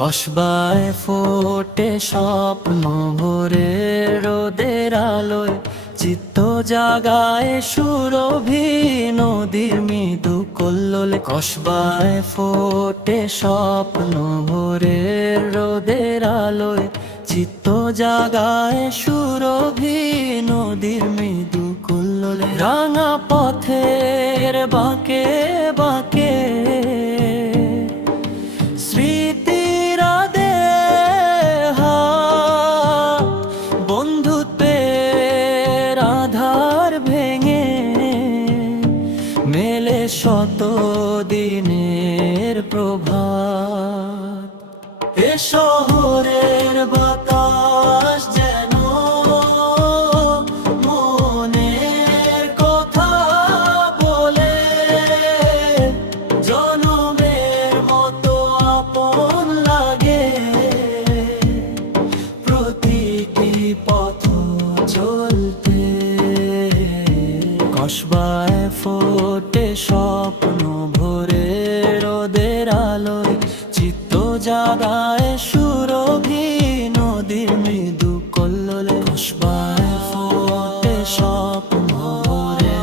কসবায় ফোটে স্বপ্ন ভরে রোদের আলোয়, চিত্ত জাগায় সুরভি নদীর মৃদু কল্লোলে। কসবায় ফোটে স্বপ্ন ভরে রোদের আলোয়, চিত্ত জাগায় সুরভি নদীর মৃদু কল্লোলে। রাঙা পথের বাঁকে বাঁকে স্মৃতিরা দেহা, বন্ধুত্বের আধার ভেঙে মেলে শত দিনের প্রভাত। এ শহরের বাতাস যেন মনের কথা বলে, জনমের মতো আপন লাগে প্রতিটি পথ চলতে। কসবায় ফোটে স্বপ্ন ভরে রোদের আলোয়, চিত্ত জাগায় সুরভি নদীর মৃদু কল্লোলে। কসবায় ফোটে স্বপ্ন ভরে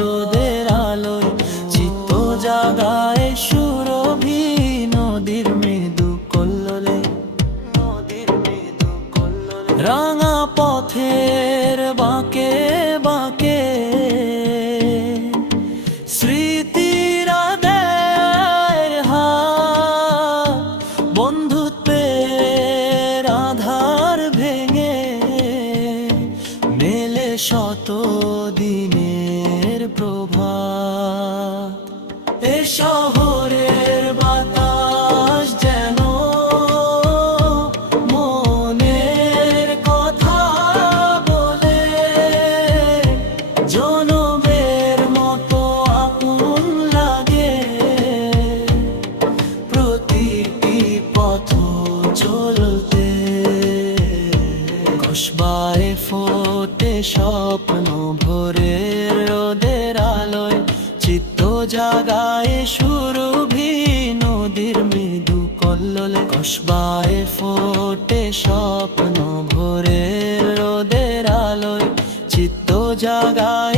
রোদের আলোয়, চিত্ত জাগায় সুরভি নদীর মৃদু কল্লোলে। নদীর মৃদু কল্লোলে। রাঙা পথের বাঁকে বাঁকে স্মৃতিরা দেয় হাত, বন্ধুত্বের আধার ভেঙে মেলে শত দিনের প্রভাত। এ শহরের বাতাস যেন মনের কথা বলে, জনমের মতো আপন লাগে প্রতিটি পথ চলতে। কসবায় ফোটে স্বপ্ন ভরে রোদের আলোয়, চিত্ত জাগায় সুরভি নদীর মৃদু কল্লোলে। কসবায় ফোটে স্বপ্ন ভরে রোদের আলোয়, চিত্ত জাগায়